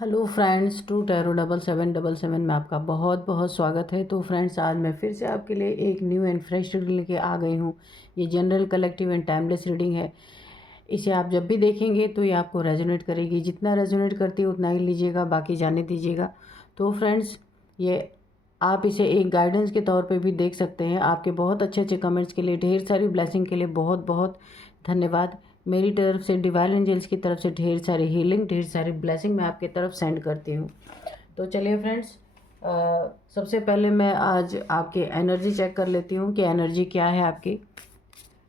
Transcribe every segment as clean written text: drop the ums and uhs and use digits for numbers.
Hello friends, to tarot 7777 में आपका बहुत बहुत स्वागत है। तो फ्रेंड्स, आज मैं फिर से आपके लिए एक न्यू एंड फ्रेश रीडिंग लेके आ गई हूँ। ये general, collective and timeless reading है। इसे आप जब भी देखेंगे तो ये आपको रेजोनेट करेगी। जितना रेजोनेट करती है उतना ही लीजिएगा, बाकी जाने दीजिएगा। तो फ्रेंड्स, ये आप इसे एक गाइडेंस के तौर पे भी देख सकते हैं। आपके बहुत अच्छे अच्छे कमेंट्स के लिए, ढेर सारी ब्लेसिंग के लिए बहुत बहुत धन्यवाद। मेरी तरफ से, डिवाइन एंजल्स की तरफ से ढेर सारी हीलिंग, ढेर सारी ब्लेसिंग मैं आपकी तरफ सेंड करती हूँ। तो चलिए फ्रेंड्स, सबसे पहले मैं आज आपकी एनर्जी चेक कर लेती हूँ कि एनर्जी क्या है आपकी।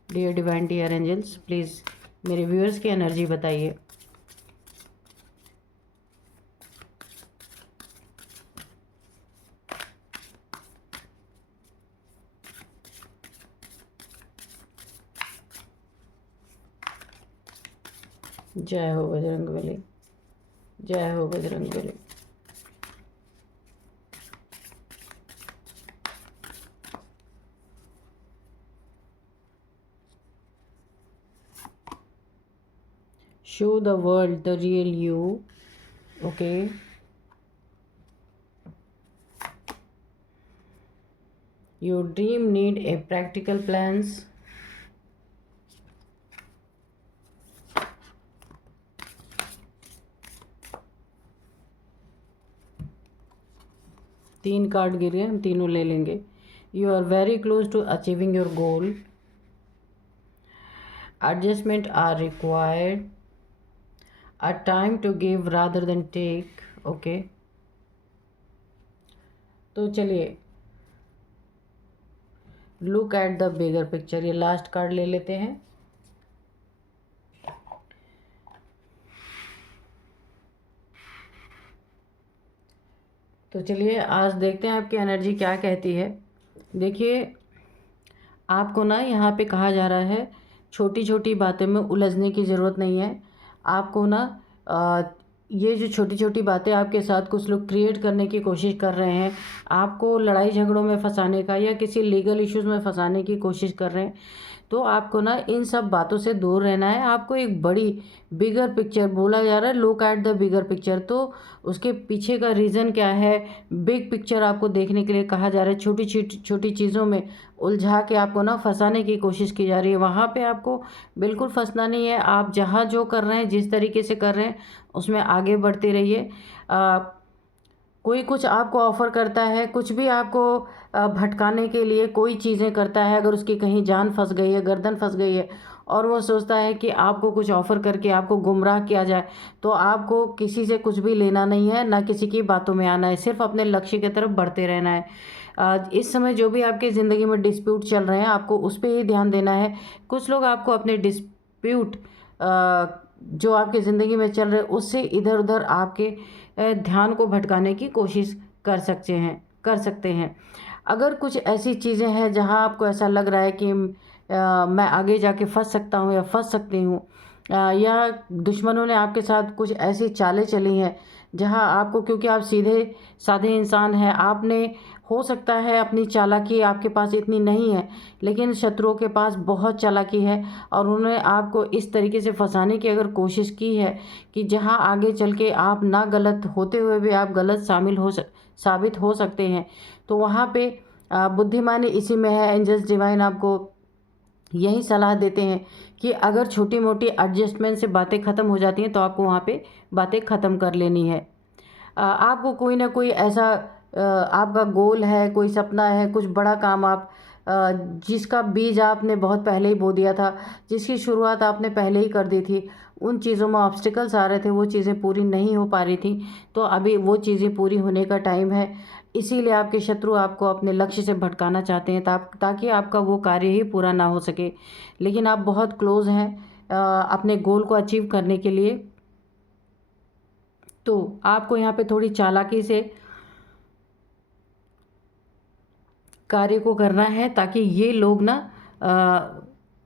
Dear divine, dear angels, please मेरे व्यूअर्स की एनर्जी बताइए। जय हो बजरंगबली, जय हो Bajrangbali. Show the world the real you. Okay. Your dream need a practical plans. तीन कार्ड गिरे, हम तीनों ले लेंगे। You are very close to achieving your goal. Adjustment are required. A time to give rather than take. Okay, तो चलिए look at the bigger picture. ये last card ले लेते हैं। तो चलिए आज देखते हैं आपकी एनर्जी क्या कहती है। देखिए, आपको ना यहाँ पे कहा जा रहा है छोटी छोटी बातों में उलझने की ज़रूरत नहीं है। आपको ना ये जो छोटी छोटी बातें आपके साथ कुछ लोग क्रिएट करने की कोशिश कर रहे हैं, आपको लड़ाई झगड़ों में फंसाने का या किसी लीगल इश्यूज़ में फंसाने की कोशिश कर रहे हैं, तो आपको ना इन सब बातों से दूर रहना है। आपको एक बड़ी बिगर पिक्चर बोला जा रहा है, look at the bigger picture. तो उसके पीछे का रीज़न क्या है, बिग पिक्चर आपको देखने के लिए कहा जा रहा है। छोटी छोटी छोटी चीज़ों में उलझा के आपको ना फंसाने की कोशिश की जा रही है। वहाँ पे आपको बिल्कुल फंसना नहीं है। आप जहाँ जो कर रहे हैं, जिस तरीके से कर रहे हैं, उसमें आगे बढ़ते रहिए। कोई कुछ आपको ऑफ़र करता है, कुछ भी आपको भटकाने के लिए कोई चीज़ें करता है, अगर उसकी कहीं जान फंस गई है, गर्दन फंस गई है और वो सोचता है कि आपको कुछ ऑफ़र करके आपको गुमराह किया जाए, तो आपको किसी से कुछ भी लेना नहीं है, ना किसी की बातों में आना है। सिर्फ अपने लक्ष्य की तरफ बढ़ते रहना है। इस समय जो भी आपकी ज़िंदगी में डिस्प्यूट चल रहे हैं, आपको उस पे ही ध्यान देना है। कुछ लोग आपको अपने डिस्प्यूट जो आपकी ज़िंदगी में चल रहे हैं, उससे इधर उधर आपके ध्यान को भटकाने की कोशिश कर सकते हैं। अगर कुछ ऐसी चीज़ें हैं जहां आपको ऐसा लग रहा है कि मैं आगे जाके फंस सकता हूं या फंस सकती हूं, या दुश्मनों ने आपके साथ कुछ ऐसी चालें चली हैं जहां आपको, क्योंकि आप सीधे साधे इंसान हैं, आपने हो सकता है अपनी चालाकी आपके पास इतनी नहीं है, लेकिन शत्रुओं के पास बहुत चालाकी है और उन्होंने आपको इस तरीके से फंसाने की अगर कोशिश की है कि जहां आगे चल के आप ना गलत होते हुए भी आप गलत साबित हो सकते हैं, तो वहाँ पे बुद्धिमानी इसी में है। एंजल्स डिवाइन आपको यही सलाह देते हैं कि अगर छोटी मोटी एडजस्टमेंट से बातें ख़त्म हो जाती हैं तो आपको वहाँ पे बातें ख़त्म कर लेनी है। आपको कोई ना कोई ऐसा आपका गोल है, कोई सपना है, कुछ बड़ा काम आप जिसका बीज आपने बहुत पहले ही बो दिया था, जिसकी शुरुआत आपने पहले ही कर दी थी, उन चीज़ों में ऑब्स्टिकल्स आ रहे थे, वो चीज़ें पूरी नहीं हो पा रही थी, तो अभी वो चीज़ें पूरी होने का टाइम है। इसीलिए आपके शत्रु आपको अपने लक्ष्य से भटकाना चाहते हैं ताकि आपका वो कार्य ही पूरा ना हो सके। लेकिन आप बहुत क्लोज हैं अपने गोल को अचीव करने के लिए। तो आपको यहाँ पे थोड़ी चालाकी से कार्य को करना है ताकि ये लोग ना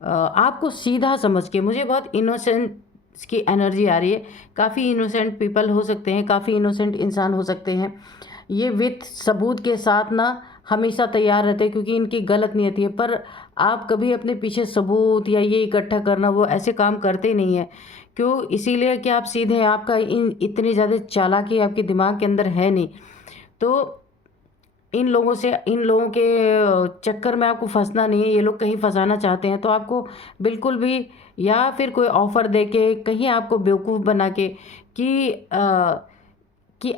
आपको सीधा समझ के, मुझे बहुत इनोसेंस की एनर्जी आ रही है। काफ़ी इनोसेंट पीपल हो सकते हैं, काफ़ी इनोसेंट इंसान हो सकते हैं। ये विथ सबूत के साथ ना हमेशा तैयार रहते हैं क्योंकि इनकी गलत नियति है, पर आप कभी अपने पीछे सबूत या ये इकट्ठा करना, वो ऐसे काम करते नहीं हैं। क्यों? इसीलिए कि आप सीधे, आपका इतनी ज़्यादा चालाकी आपके दिमाग के अंदर है नहीं। तो इन लोगों से, इन लोगों के चक्कर में आपको फंसना नहीं है। ये लोग कहीं फंसाना चाहते हैं तो आपको बिल्कुल भी, या फिर कोई ऑफ़र दे के कहीं आपको बेवकूफ़ बना के कि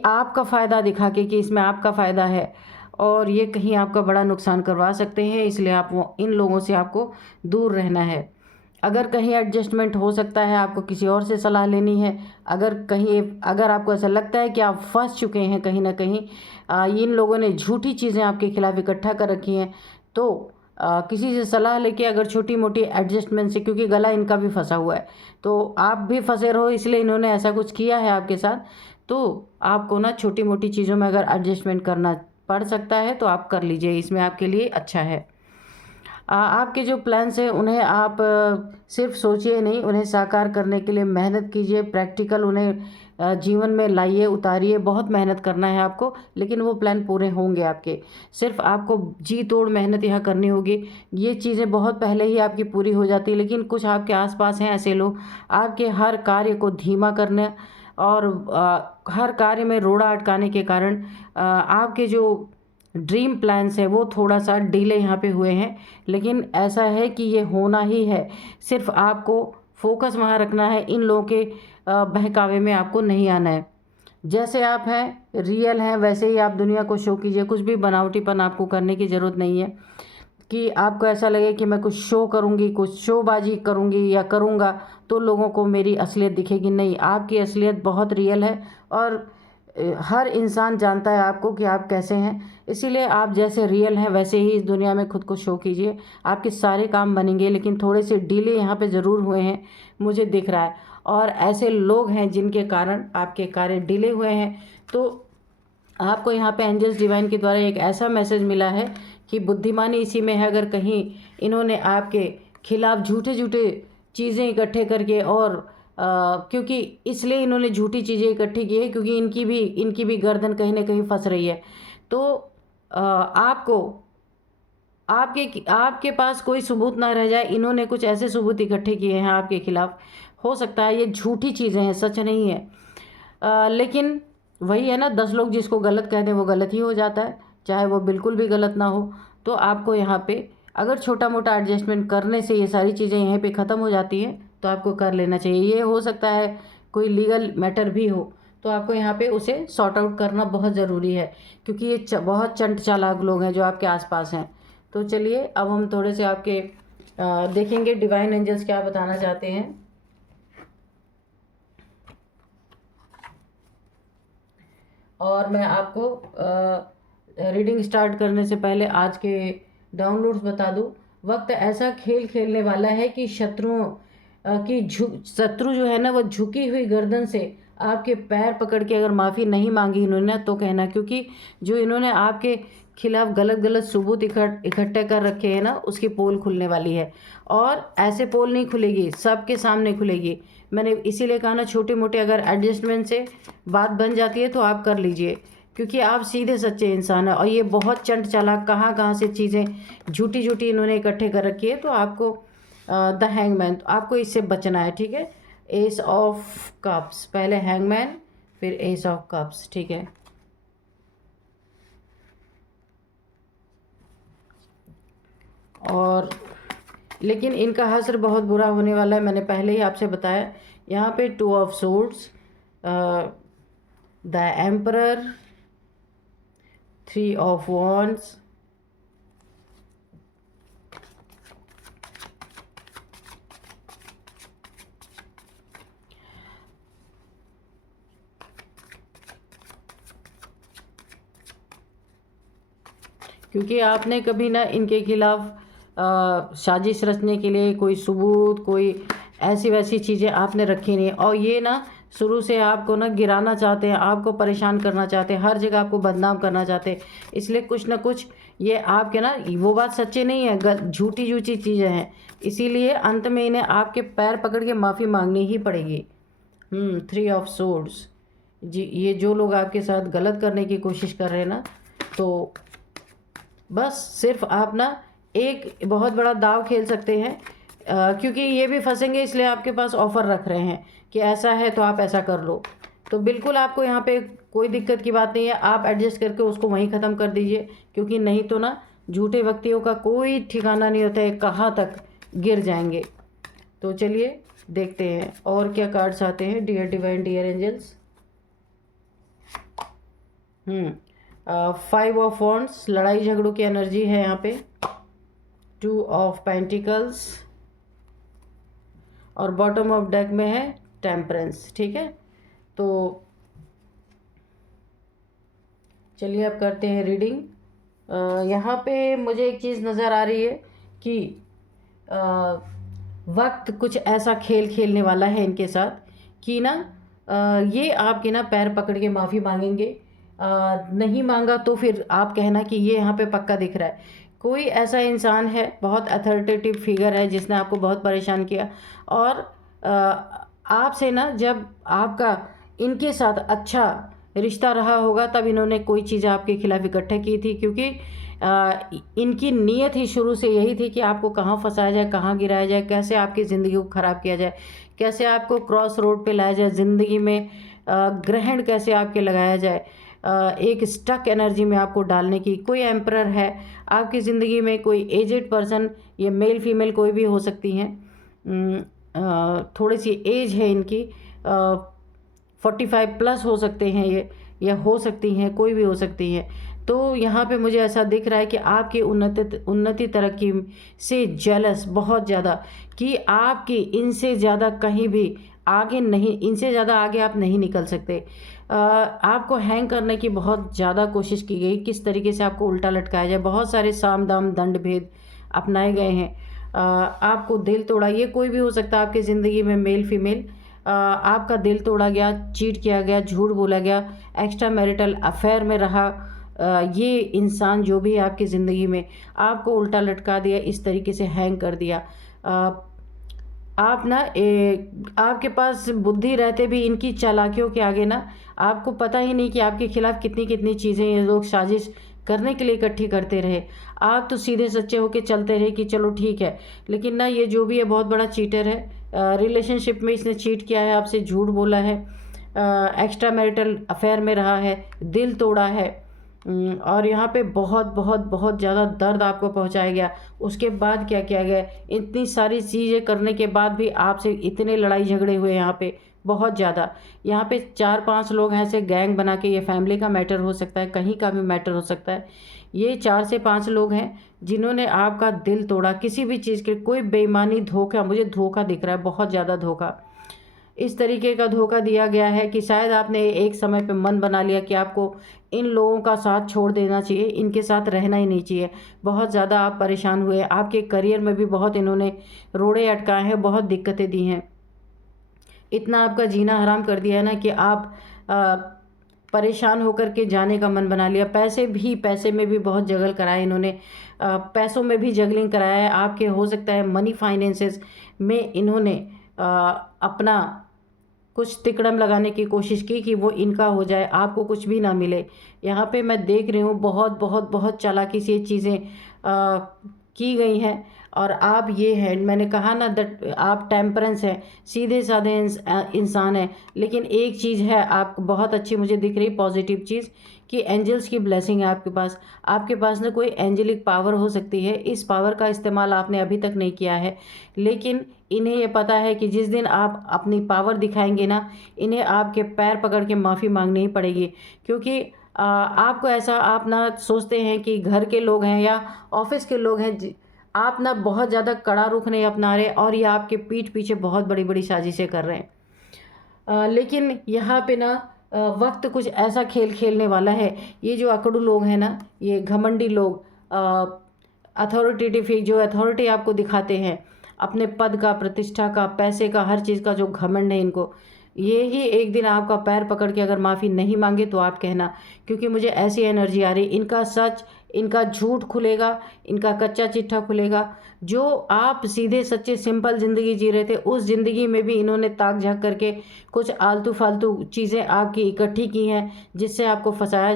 आपका फ़ायदा दिखा के कि इसमें आपका फ़ायदा है, और ये कहीं आपका बड़ा नुकसान करवा सकते हैं। इसलिए आप वो, इन लोगों से आपको दूर रहना है। अगर कहीं एडजस्टमेंट हो सकता है, आपको किसी और से सलाह लेनी है। अगर आपको ऐसा लगता है कि आप फंस चुके हैं कहीं ना कहीं, इन लोगों ने झूठी चीज़ें आपके खिलाफ इकट्ठा कर रखी हैं, तो किसी से सलाह लेके, अगर छोटी मोटी एडजस्टमेंट से, क्योंकि गला इनका भी फंसा हुआ है, तो आप भी फंसे रहो, इसलिए इन्होंने ऐसा कुछ किया है आपके साथ। तो आपको ना छोटी मोटी चीज़ों में अगर एडजस्टमेंट करना पड़ सकता है तो आप कर लीजिए, इसमें आपके लिए अच्छा है। आपके जो प्लान्स हैं उन्हें आप सिर्फ सोचिए नहीं, उन्हें साकार करने के लिए मेहनत कीजिए, प्रैक्टिकल उन्हें जीवन में लाइए, उतारिए। बहुत मेहनत करना है आपको, लेकिन वो प्लान पूरे होंगे आपके। सिर्फ आपको जी तोड़ मेहनत यहाँ करनी होगी। ये चीज़ें बहुत पहले ही आपकी पूरी हो जाती है, लेकिन कुछ आपके आसपास हैं ऐसे लोग, आपके हर कार्य को धीमा करने और हर कार्य में रोड़ा अटकाने के कारण आपके जो ड्रीम प्लान्स है वो थोड़ा सा डिले यहाँ पे हुए हैं। लेकिन ऐसा है कि ये होना ही है। सिर्फ आपको फोकस वहाँ रखना है, इन लोगों के बहकावे में आपको नहीं आना है। जैसे आप हैं, रियल हैं, वैसे ही आप दुनिया को शो कीजिए। कुछ भी बनावटीपन आपको करने की ज़रूरत नहीं है कि आपको ऐसा लगे कि मैं कुछ शो करूँगी, कुछ शोबाजी करूँगी या करूँगा तो लोगों को मेरी असलियत दिखेगी। नहीं, आपकी असलियत बहुत रियल है और हर इंसान जानता है आपको कि आप कैसे हैं। इसीलिए आप जैसे रियल हैं वैसे ही इस दुनिया में खुद को शो कीजिए। आपके सारे काम बनेंगे, लेकिन थोड़े से डिले यहाँ पे ज़रूर हुए हैं, मुझे दिख रहा है। और ऐसे लोग हैं जिनके कारण आपके कार्य डिले हुए हैं। तो आपको यहाँ पे एंजल्स डिवाइन के द्वारा एक ऐसा मैसेज मिला है कि बुद्धिमानी इसी में है। अगर कहीं इन्होंने आपके खिलाफ झूठे झूठे चीज़ें इकट्ठे करके, और क्योंकि इसलिए इन्होंने झूठी चीज़ें इकट्ठी की है क्योंकि इनकी भी गर्दन कहीं ना कहीं फंस रही है। तो आपको, आपके पास कोई सबूत ना रह जाए। इन्होंने कुछ ऐसे सबूत इकट्ठे किए हैं आपके खिलाफ। हो सकता है ये झूठी चीज़ें हैं, सच नहीं है। लेकिन वही है ना, 10 लोग जिसको गलत कह दें वो गलत ही हो जाता है, चाहे वो बिल्कुल भी गलत ना हो। तो आपको यहाँ पे अगर छोटा मोटा एडजस्टमेंट करने से ये सारी चीज़ें यहाँ पे ख़त्म हो जाती हैं तो आपको कर लेना चाहिए। ये हो सकता है कोई लीगल मैटर भी हो, तो आपको यहाँ पे उसे सॉर्ट आउट करना बहुत ज़रूरी है, क्योंकि ये बहुत चंट चालाक लोग हैं जो आपके आसपास हैं। तो चलिए अब हम थोड़े से आपके देखेंगे डिवाइन एंजल्स क्या बताना चाहते हैं। और मैं आपको रीडिंग स्टार्ट करने से पहले आज के डाउनलोड्स बता दूं। वक्त ऐसा खेल खेलने वाला है कि शत्रु जो है ना, वो झुकी हुई गर्दन से आपके पैर पकड़ के अगर माफ़ी नहीं मांगी इन्होंने तो कहना, क्योंकि जो इन्होंने आपके खिलाफ गलत गलत सबूत इकट्ठे कर रखे हैं ना, उसकी पोल खुलने वाली है। और ऐसे पोल नहीं खुलेगी, सबके सामने खुलेगी। मैंने इसीलिए कहा ना, छोटे मोटे अगर एडजस्टमेंट से बात बन जाती है तो आप कर लीजिए, क्योंकि आप सीधे सच्चे इंसान हैं। और ये बहुत चंट चालाक, कहाँ कहाँ से चीज़ें झूठी झूठी इन्होंने इकट्ठे कर रखी है। तो आपको द हैंगमैन, तो आपको इससे बचना है, ठीक है। एस ऑफ कप्स, पहले हैंगमैन फिर एस ऑफ कप्स, ठीक है। और लेकिन इनका हश्र बहुत बुरा होने वाला है, मैंने पहले ही आपसे बताया। यहाँ पे 2 of swords, the emperor, 3 of wands, क्योंकि आपने कभी ना इनके खिलाफ साजिश रचने के लिए कोई सबूत, कोई ऐसी वैसी चीज़ें आपने रखी नहीं। और ये ना शुरू से आपको ना गिराना चाहते हैं, आपको परेशान करना चाहते हैं, हर जगह आपको बदनाम करना चाहते हैं। इसलिए कुछ ना कुछ ये आपके ना, वो बात सच्ची नहीं है, झूठी झूठी चीज़ें हैं। इसीलिए अंत में इन्हें आपके पैर पकड़ के माफ़ी मांगनी ही पड़ेगी। 3 ऑफ सोर्ड्स जी, ये जो लोग आपके साथ गलत करने की कोशिश कर रहे हैं ना, तो बस सिर्फ आप ना एक बहुत बड़ा दाव खेल सकते हैं। क्योंकि ये भी फंसेंगे, इसलिए आपके पास ऑफ़र रख रहे हैं कि ऐसा है तो आप ऐसा कर लो। तो बिल्कुल आपको यहाँ पे कोई दिक्कत की बात नहीं है, आप एडजस्ट करके उसको वहीं ख़त्म कर दीजिए, क्योंकि नहीं तो ना झूठे व्यक्तियों का कोई ठिकाना नहीं होता है, कहाँ तक गिर जाएंगे। तो चलिए देखते हैं और क्या कार्ड्स आते हैं। Dear divine, dear angels. 5 of wands, लड़ाई झगड़ों की एनर्जी है यहाँ पे। 2 ऑफ पेंटिकल्स और बॉटम ऑफ डेक में है टेम्परेंस। ठीक है, तो चलिए अब करते हैं रीडिंग। यहाँ पे मुझे एक चीज़ नज़र आ रही है कि वक्त कुछ ऐसा खेल खेलने वाला है इनके साथ कि ना ये आपके ना पैर पकड़ के माफ़ी मांगेंगे। नहीं मांगा तो फिर आप कहना कि ये यहाँ पे पक्का दिख रहा है। कोई ऐसा इंसान है, बहुत अथॉरिटेटिव फिगर है, जिसने आपको बहुत परेशान किया, और आपसे ना जब आपका इनके साथ अच्छा रिश्ता रहा होगा तब इन्होंने कोई चीज़ आपके खिलाफ इकट्ठा की थी, क्योंकि इनकी नीयत ही शुरू से यही थी कि आपको कहाँ फंसाया जाए, कहाँ गिराया जाए, कैसे आपकी ज़िंदगी को ख़राब किया जाए, कैसे आपको क्रॉस रोड पे लाया जाए, ज़िंदगी में ग्रहण कैसे आपके लगाया जाए, एक स्टक एनर्जी में आपको डालने की। कोई एम्परर है आपकी ज़िंदगी में, कोई एजेड पर्सन, ये मेल फीमेल कोई भी हो सकती हैं, थोड़ी सी एज है इनकी, 45 प्लस हो सकते हैं ये, या हो सकती हैं, कोई भी हो सकती है। तो यहाँ पे मुझे ऐसा दिख रहा है कि आपकी उन्नति तरक्की से जेलस बहुत ज़्यादा, कि आपकी इनसे ज़्यादा कहीं भी आगे नहीं, इनसे ज़्यादा आगे आप नहीं निकल सकते। आपको हैंग करने की बहुत ज़्यादा कोशिश की गई, किस तरीके से आपको उल्टा लटकाया जाए, बहुत सारे साम दाम दंड भेद अपनाए गए हैं। आपको दिल तोड़ा, ये कोई भी हो सकता है आपकी ज़िंदगी में, मेल फीमेल। आपका दिल तोड़ा गया, चीट किया गया, झूठ बोला गया, एक्स्ट्रा मैरिटल अफेयर में रहा ये इंसान, जो भी है आपकी ज़िंदगी में, आपको उल्टा लटका दिया, इस तरीके से हैंग कर दिया। आप ना आपके पास बुद्धि रहते भी इनकी चालाकियों के आगे ना आपको पता ही नहीं कि आपके खिलाफ कितनी कितनी चीज़ें ये लोग साजिश करने के लिए इकट्ठी करते रहे। आप तो सीधे सच्चे होके चलते रहे कि चलो ठीक है, लेकिन ना ये जो भी है बहुत बड़ा चीटर है। रिलेशनशिप में इसने चीट किया है, आपसे झूठ बोला है, एक्स्ट्रा मैरिटल अफेयर में रहा है, दिल तोड़ा है, और यहाँ पे बहुत बहुत बहुत ज़्यादा दर्द आपको पहुँचाया गया। उसके बाद क्या किया गया, इतनी सारी चीज़ें करने के बाद भी आपसे इतने लड़ाई झगड़े हुए यहाँ पे, बहुत ज़्यादा। यहाँ पे 4-5 लोग हैं ऐसे गैंग बना के, ये फैमिली का मैटर हो सकता है, कहीं का भी मैटर हो सकता है। ये 4 से 5 लोग हैं जिन्होंने आपका दिल तोड़ा, किसी भी चीज़ के, कोई बेईमानी, धोखा, मुझे धोखा दिख रहा है, बहुत ज़्यादा धोखा। इस तरीके का धोखा दिया गया है कि शायद आपने एक समय पे मन बना लिया कि आपको इन लोगों का साथ छोड़ देना चाहिए, इनके साथ रहना ही नहीं चाहिए। बहुत ज़्यादा आप परेशान हुए, आपके करियर में भी बहुत इन्होंने रोड़े अटकाए हैं, बहुत दिक्कतें दी हैं, इतना आपका जीना हराम कर दिया है ना कि आप परेशान होकर के जाने का मन बना लिया। पैसे में भी बहुत जगल कराए इन्होंने, पैसों में भी जगलिंग कराया है आपके, हो सकता है मनी फाइनेंसेस में इन्होंने अपना कुछ तिकड़म लगाने की कोशिश की कि वो इनका हो जाए, आपको कुछ भी ना मिले। यहाँ पे मैं देख रही हूँ बहुत बहुत बहुत चालाकी से ये चीज़ें की गई हैं, और आप ये हैं, मैंने कहा ना दैट आप टेम्परेंस हैं, सीधे साधे इंसान हैं, लेकिन एक चीज़ है आप बहुत अच्छी मुझे दिख रही पॉजिटिव चीज़, कि एंजल्स की ब्लेसिंग है आपके पास ना कोई एंजेलिक पावर हो सकती है। इस पावर का इस्तेमाल आपने अभी तक नहीं किया है, लेकिन इन्हें ये पता है कि जिस दिन आप अपनी पावर दिखाएंगे ना, इन्हें आपके पैर पकड़ के माफ़ी मांगनी ही पड़ेगी, क्योंकि आपको ऐसा, आप ना सोचते हैं कि घर के लोग हैं या ऑफिस के लोग हैं, आप ना बहुत ज़्यादा कड़ा रुख नहीं अपना रहे, और ये आपके पीठ पीछे बहुत बड़ी बड़ी साजिशें कर रहे हैं। लेकिन यहाँ पे ना वक्त कुछ ऐसा खेल खेलने वाला है। ये जो अकड़ू लोग हैं ना, ये घमंडी लोग, अथॉरिटेटिव, जो अथॉरिटी आपको दिखाते हैं, अपने पद का, प्रतिष्ठा का, पैसे का, हर चीज़ का जो घमंड है इनको, ये ही एक दिन आपका पैर पकड़ के अगर माफ़ी नहीं मांगे तो आप कहना, क्योंकि मुझे ऐसी एनर्जी आ रही, इनका सच इनका झूठ खुलेगा, इनका कच्चा चिट्ठा खुलेगा। जो आप सीधे सच्चे सिंपल ज़िंदगी जी रहे थे, उस ज़िंदगी में भी इन्होंने ताक झाँक करके कुछ आलतू फालतू चीज़ें आपकी इकट्ठी की हैं, जिससे आपको फंसाया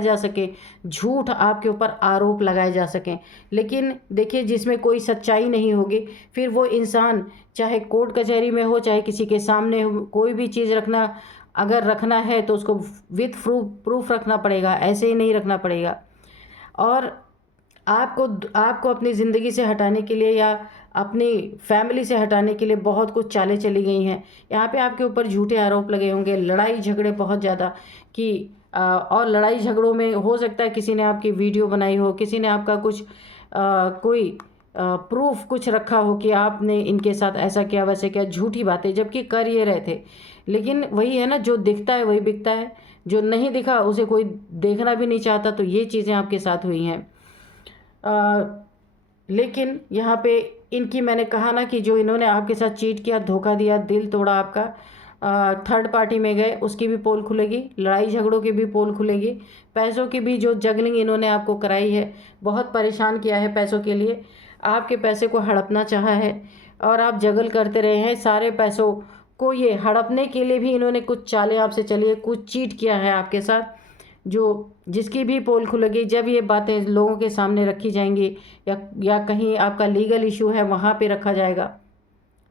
जा सके, झूठ आपके ऊपर आरोप लगाए जा सकें। लेकिन देखिए, जिसमें कोई सच्चाई नहीं होगी, फिर वो इंसान चाहे कोर्ट कचहरी में हो, चाहे किसी के सामने हो, कोई भी चीज़ अगर रखना है तो उसको विथ प्रूफ रखना पड़ेगा, ऐसे ही नहीं रखना पड़ेगा। और आपको अपनी ज़िंदगी से हटाने के लिए या अपनी फैमिली से हटाने के लिए बहुत कुछ चालें चली गई हैं। यहाँ पे आपके ऊपर झूठे आरोप लगे होंगे, लड़ाई झगड़े बहुत ज़्यादा कि और लड़ाई झगड़ों में हो सकता है किसी ने आपकी वीडियो बनाई हो, किसी ने आपका कुछ कोई प्रूफ कुछ रखा हो कि आपने इनके साथ ऐसा किया वैसे किया, झूठी बातें, जबकि कर ये रहे थे। लेकिन वही है ना, जो दिखता है वही बिकता है, जो नहीं दिखा उसे कोई देखना भी नहीं चाहता। तो ये चीज़ें आपके साथ हुई हैं। लेकिन यहाँ पे इनकी, मैंने कहा ना कि जो इन्होंने आपके साथ चीट किया, धोखा दिया, दिल तोड़ा आपका, थर्ड पार्टी में गए, उसकी भी पोल खुलेगी, लड़ाई झगड़ों की भी पोल खुलेगी, पैसों की भी जो जगलिंग इन्होंने आपको कराई है, बहुत परेशान किया है पैसों के लिए, आपके पैसे को हड़पना चाहा है और आप जगल करते रहे हैं। सारे पैसों को ये हड़पने के लिए भी इन्होंने कुछ चालें आपसे चली है, कुछ चीट किया है आपके साथ, जिसकी भी पोल खुलेगी। जब ये बातें लोगों के सामने रखी जाएंगी या कहीं आपका लीगल इशू है वहाँ पे रखा जाएगा,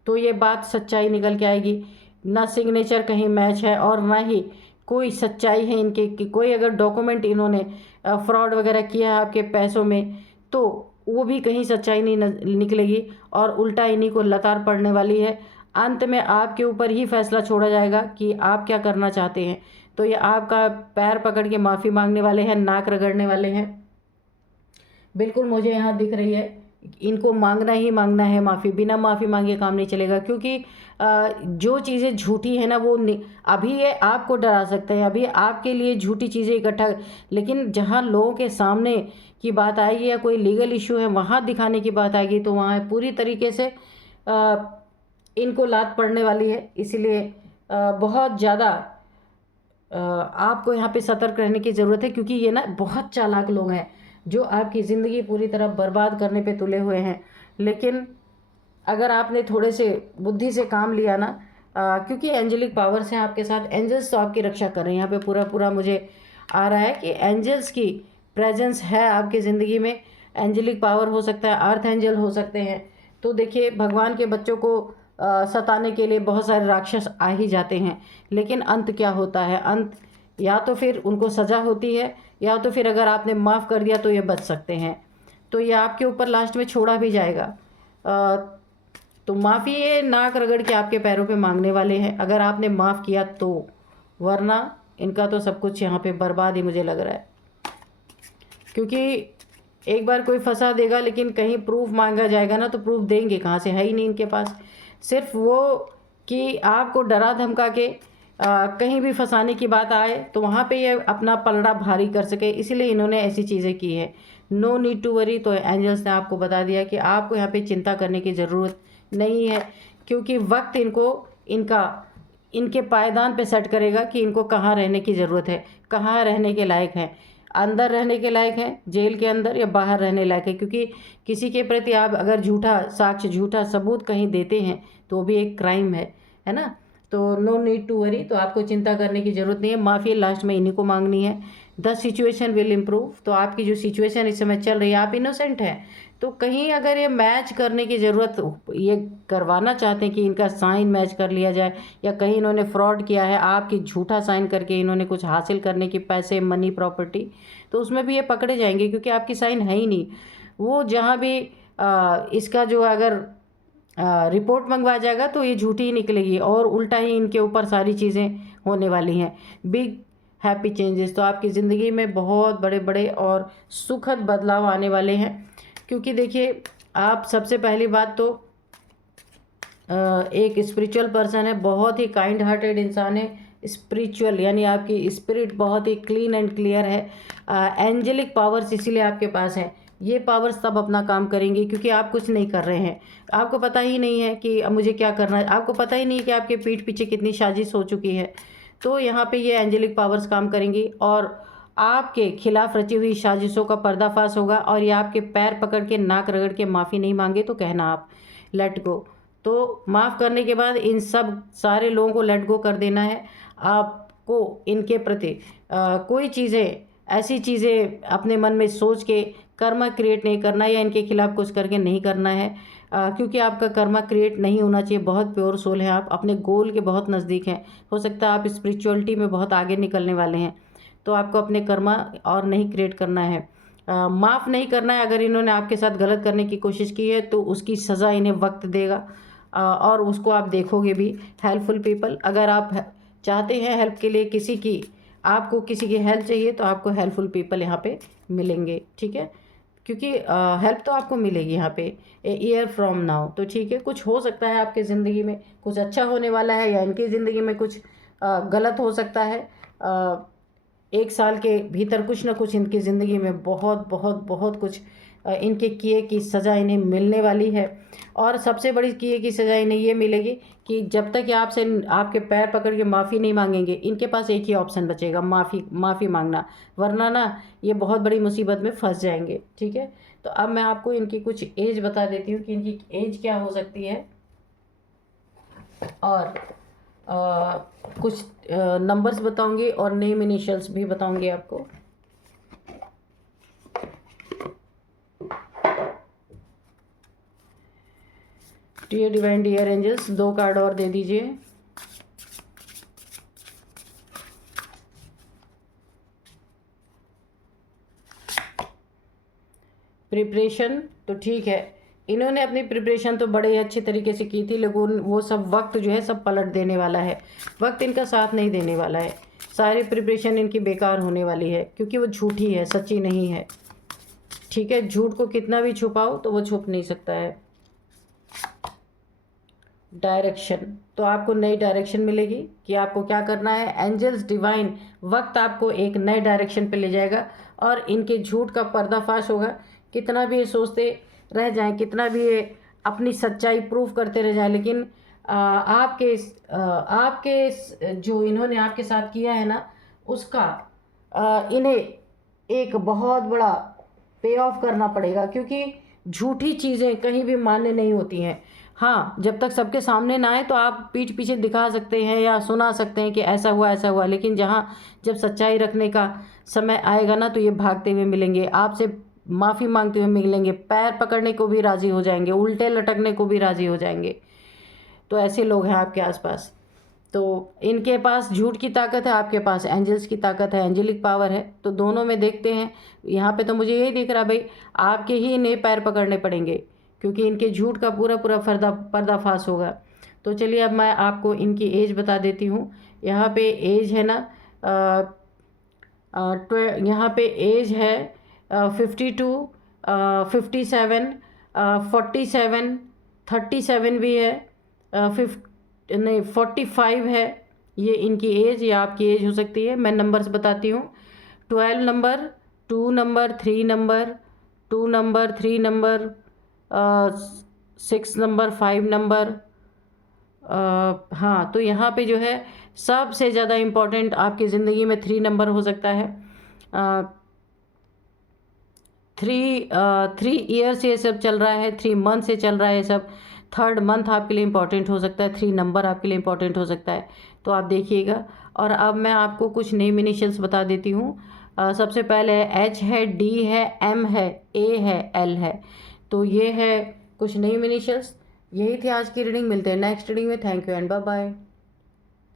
तो ये बात सच्चाई निकल के आएगी। ना सिग्नेचर कहीं मैच है और ना ही कोई सच्चाई है इनके कि कोई अगर डॉक्यूमेंट इन्होंने फ्रॉड वगैरह किया है आपके पैसों में, तो वो भी कहीं सच्चाई नहीं निकलेगी और उल्टा इन्हीं को लतार पड़ने वाली है। अंत में आपके ऊपर ही फैसला छोड़ा जाएगा कि आप क्या करना चाहते हैं। तो ये आपका पैर पकड़ के माफ़ी मांगने वाले हैं, नाक रगड़ने वाले हैं। बिल्कुल मुझे यहाँ दिख रही है, इनको मांगना ही मांगना है माफ़ी, बिना माफ़ी मांगे काम नहीं चलेगा। क्योंकि जो चीज़ें झूठी है ना, वो अभी ये आपको डरा सकते हैं, अभी आपके लिए झूठी चीज़ें इकट्ठा, लेकिन जहाँ लोगों के सामने की बात आएगी या कोई लीगल इशू है वहाँ दिखाने की बात आएगी, तो वहाँ पूरी तरीके से इनको लात पड़ने वाली है। इसीलिए बहुत ज़्यादा आपको यहाँ पे सतर्क रहने की ज़रूरत है, क्योंकि ये ना बहुत चालाक लोग हैं जो आपकी ज़िंदगी पूरी तरह बर्बाद करने पे तुले हुए हैं। लेकिन अगर आपने थोड़े से बुद्धि से काम लिया ना, क्योंकि एंजेलिक पावर्स हैं आपके साथ, एंजल्स तो आपकी रक्षा कर रहे हैं। यहाँ पे पूरा मुझे आ रहा है कि एंजल्स की प्रेजेंस है आपकी ज़िंदगी में। एंजेलिक पावर हो सकता है, अर्थ एंजल हो सकते हैं। तो देखिए, भगवान के बच्चों को सताने के लिए बहुत सारे राक्षस आ ही जाते हैं, लेकिन अंत क्या होता है? अंत या तो फिर उनको सज़ा होती है, या तो फिर अगर आपने माफ़ कर दिया तो ये बच सकते हैं। तो ये आपके ऊपर लास्ट में छोड़ा भी जाएगा। तो माफ़ी ये नाक रगड़ के आपके पैरों पे मांगने वाले हैं, अगर आपने माफ़ किया तो, वरना इनका तो सब कुछ यहाँ पे बर्बाद ही मुझे लग रहा है। क्योंकि एक बार कोई फंसा देगा, लेकिन कहीं प्रूफ मांगा जाएगा ना, तो प्रूफ देंगे कहाँ से? है ही नहीं इनके पास। सिर्फ वो कि आपको डरा धमका के कहीं भी फंसाने की बात आए तो वहाँ पे ये अपना पलड़ा भारी कर सके, इसीलिए इन्होंने ऐसी चीज़ें की है। No need to worry. तो एंजल्स ने आपको बता दिया कि आपको यहाँ पे चिंता करने की ज़रूरत नहीं है, क्योंकि वक्त इनके पायदान पे सेट करेगा कि इनको कहाँ रहने की ज़रूरत है, कहाँ रहने के लायक है। अंदर रहने के लायक है जेल के अंदर, या बाहर रहने लायक है? क्योंकि किसी के प्रति आप अगर झूठा साक्ष्य, झूठा सबूत कहीं देते हैं तो भी एक क्राइम है ना। तो नो नीड टू वरी। तो आपको चिंता करने की ज़रूरत नहीं है। माफ़ी लास्ट में इन्हीं को मांगनी है। The situation will improve. तो आपकी जो सिचुएशन इस समय चल रही है, आप इनोसेंट हैं, तो कहीं अगर ये मैच करने की ज़रूरत, ये करवाना चाहते हैं कि इनका साइन मैच कर लिया जाए, या कहीं इन्होंने फ्रॉड किया है, आपकी झूठा साइन करके इन्होंने कुछ हासिल करने की, पैसे, मनी, प्रॉपर्टी, तो उसमें भी ये पकड़े जाएंगे, क्योंकि आपकी साइन है ही नहीं। वो जहाँ भी इसका जो अगर रिपोर्ट मंगवाया जाएगा तो ये झूठी ही निकलेगी और उल्टा ही इनके ऊपर सारी चीज़ें होने वाली हैं। Big happy changes. तो आपकी ज़िंदगी में बहुत बड़े बड़े और सुखद बदलाव आने वाले हैं। क्योंकि देखिए, आप सबसे पहली बात तो एक स्पिरिचुअल पर्सन है, बहुत ही काइंड हार्टेड इंसान है। स्पिरिचुअल यानी आपकी स्पिरिट बहुत ही क्लीन एंड क्लियर है। एंजेलिक पावर्स इसीलिए आपके पास हैं। ये पावर्स तब अपना काम करेंगी क्योंकि आप कुछ नहीं कर रहे हैं। आपको पता ही नहीं है कि अब मुझे क्या करना है, आपको पता ही नहीं कि आपके पीठ पीछे कितनी साजिश हो चुकी है। तो यहाँ पे ये एंजेलिक पावर्स काम करेंगी और आपके खिलाफ रची हुई साजिशों का पर्दाफाश होगा और ये आपके पैर पकड़ के नाक रगड़ के माफ़ी नहीं मांगे तो कहना आप लेट गो। तो माफ़ करने के बाद इन सब सारे लोगों को लेट गो कर देना है। आपको इनके प्रति कोई चीज़ें ऐसी चीज़ें अपने मन में सोच के कर्मा क्रिएट नहीं करना या इनके खिलाफ कुछ करके नहीं करना है, क्योंकि आपका कर्मा क्रिएट नहीं होना चाहिए। बहुत प्योर सोल है आप, अपने गोल के बहुत नज़दीक हैं। हो सकता है आप स्पिरिचुअलिटी में बहुत आगे निकलने वाले हैं, तो आपको अपने कर्मा और नहीं क्रिएट करना है। माफ़ नहीं करना है। अगर इन्होंने आपके साथ गलत करने की कोशिश की है तो उसकी सज़ा इन्हें वक्त देगा, और उसको आप देखोगे भी। हेल्पफुल पीपल, अगर आप चाहते हैं हेल्प के लिए किसी की, आपको किसी की हेल्प चाहिए तो आपको हेल्पफुल पीपल यहाँ पे मिलेंगे, ठीक है। क्योंकि हेल्प तो आपको मिलेगी यहाँ पे ए ईयर फ्रॉम नाउ, तो ठीक है। कुछ हो सकता है आपके ज़िंदगी में कुछ अच्छा होने वाला है, या इनकी ज़िंदगी में कुछ गलत हो सकता है। 1 साल के भीतर कुछ ना कुछ इनकी ज़िंदगी में बहुत बहुत बहुत कुछ इनके किए की सज़ा इन्हें मिलने वाली है। और सबसे बड़ी किए की सज़ा इन्हें ये मिलेगी कि जब तक ये आपसे आपके पैर पकड़ के माफ़ी नहीं मांगेंगे, इनके पास एक ही ऑप्शन बचेगा, माफ़ी मांगना, वरना ना ये बहुत बड़ी मुसीबत में फंस जाएंगे, ठीक है। तो अब मैं आपको इनकी कुछ एज बता देती हूँ कि इनकी एज क्या हो सकती है, और कुछ नंबर्स बताऊंगी और नेम इनिशियल्स भी बताऊंगी आपको। Dear divine dear angels, 2 card और दे दीजिए। प्रिपरेशन, तो ठीक है, इन्होंने अपनी प्रिपरेशन तो बड़े ही अच्छे तरीके से की थी, लेकिन वो सब वक्त जो है सब पलट देने वाला है। वक्त इनका साथ नहीं देने वाला है। सारी प्रिपरेशन इनकी बेकार होने वाली है, क्योंकि वो झूठी है, सच्ची नहीं है, ठीक है। झूठ को कितना भी छुपाओ तो वो छुप नहीं सकता है। डायरेक्शन, तो आपको नई डायरेक्शन मिलेगी कि आपको क्या करना है। एंजल्स डिवाइन वक्त आपको एक नए डायरेक्शन पे ले जाएगा, और इनके झूठ का पर्दाफाश होगा। कितना भी ये सोचते रह जाएं, कितना भी ये अपनी सच्चाई प्रूव करते रह जाएं, लेकिन आपके जो इन्होंने आपके साथ किया है ना, उसका इन्हें एक बहुत बड़ा पे ऑफ करना पड़ेगा, क्योंकि झूठी चीज़ें कहीं भी मान्य नहीं होती हैं। हाँ, जब तक सबके सामने ना आए तो आप पीठ पीछे दिखा सकते हैं या सुना सकते हैं कि ऐसा हुआ, लेकिन जब सच्चाई रखने का समय आएगा ना, तो ये भागते हुए मिलेंगे, आपसे माफ़ी मांगते हुए मिलेंगे, पैर पकड़ने को भी राज़ी हो जाएंगे, उल्टे लटकने को भी राज़ी हो जाएंगे। तो ऐसे लोग हैं आपके आसपास। तो इनके पास झूठ की ताकत है, आपके पास एंजल्स की ताकत है, एंजेलिक पावर है। तो दोनों में देखते हैं। यहाँ पे तो मुझे यही दिख रहा भाई, आपके ही इन्हें पैर पकड़ने पड़ेंगे, क्योंकि इनके झूठ का पूरा पर्दाफाश होगा। तो चलिए अब मैं आपको इनकी एज बता देती हूँ। यहाँ पे एज है ना, यहाँ पे एज है 52, 57, 47, 37 भी है, 45 है। ये इनकी एज या आपकी एज हो सकती है। मैं नंबर्स बताती हूँ। 12 number, 2 number, 3 number, 2 number, 3 number, 6 number, 5 number. हाँ, तो यहाँ पे जो है सबसे ज़्यादा इम्पोर्टेंट आपकी ज़िंदगी में 3 नंबर हो सकता है। 3 ईयर से ये सब चल रहा है, 3 मंथ से चल रहा है ये सब। 3rd मंथ आपके लिए इम्पॉर्टेंट हो सकता है, 3 नंबर आपके लिए इम्पॉर्टेंट हो सकता है, तो आप देखिएगा। और अब मैं आपको कुछ नेम इनिशियल्स बता देती हूँ। सबसे पहले H है, D है, M है, A है, L है। तो ये है कुछ नेम इनिशियल्स। यही थी आज की रीडिंग। मिलते हैं नेक्स्ट रीडिंग में। Thank you and bye bye.